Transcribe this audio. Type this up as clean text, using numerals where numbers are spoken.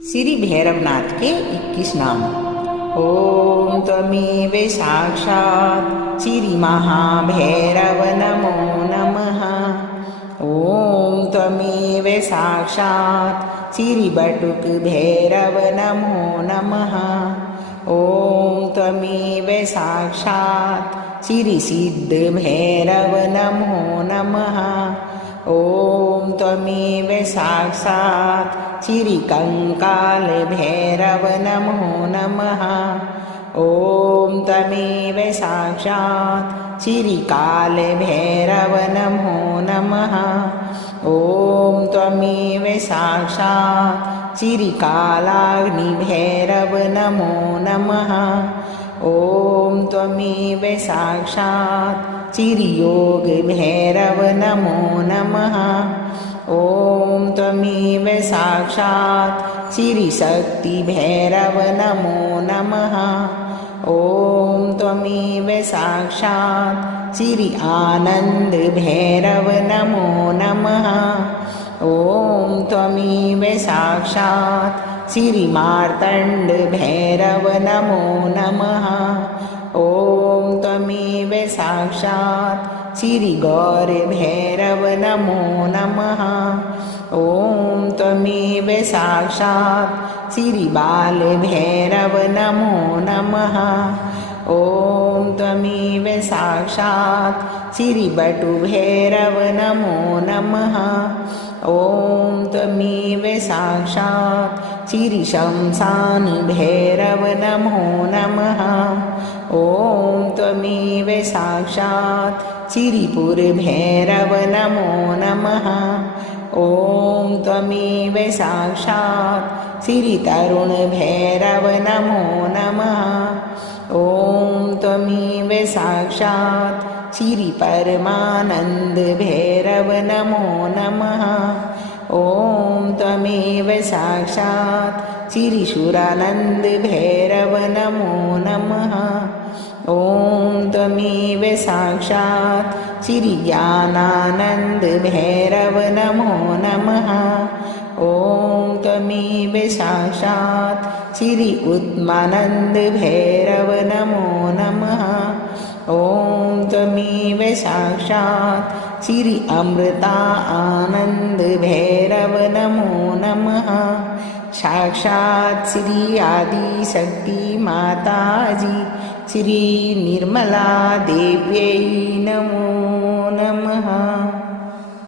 श्री भैरवनाथ के 21 नाम। ओम त्वमेव साक्षात् श्री महाभैरव नमो नमः। ओम त्वमेव साक्षात् श्री बटुक भैरव नमो नमः। ओम त्वमेव साक्षात् श्री सिद्ध भैरव नमो नमः। ओम त्वमेव साक्षात् श्री कंकाल भैरव नमो नमः। ओम त्वमेव साक्षात् श्री काल भैरव नमो नमः। ओम त्वमेव साक्षात् श्री कालाग्नि भैरव नमो नमः। ओम त्वमेव साक्षात् श्री योग भैरव नमो नमः। ओम त्वमेव साक्षात् श्री शक्ति भैरव नमो नमः। ओम त्वमेव साक्षात् श्री आनंद भैरव नमो नमः। ओम त्वमेव साक्षात् श्री मार्तंड भैरव नमो नमः। ओम त्वमेव साक्षात् श्री गौर भैरव नमो नमः। ओम त्वमेव साक्षात् श्री बाल भैरव नमो नमः। ओम त्वमेव साक्षात् श्री बटु भैरव नमो नमः। ओम त्वमेव साक्षात् श्री शमशान भैरव नमो नमः। ओम त्वमेव साक्षात् श्री पुर भैरव नमो नमः। ओम त्वमेव साक्षात् श्री तरुण भैरव नमो नमः। ओम त्वमेव साक्षात् श्री परमानंद भैरव नमो नमः। ओम त्वमेव साक्षात् श्री सुरानंद भैरव नमो नमः। ओम त्वमेव साक्षात् श्री ज्ञानानंद भैरव नमो नमः। ओम त्वमेव साक्षात् श्री उत्मानंद भैरव नमो नमः। ओम त्वमेव साक्षात् श्री अमृता आनंद भैरव नमो नमः। साक्षात् श्री आदि शक्ति माताजी श्री निर्मला देव्यै नमो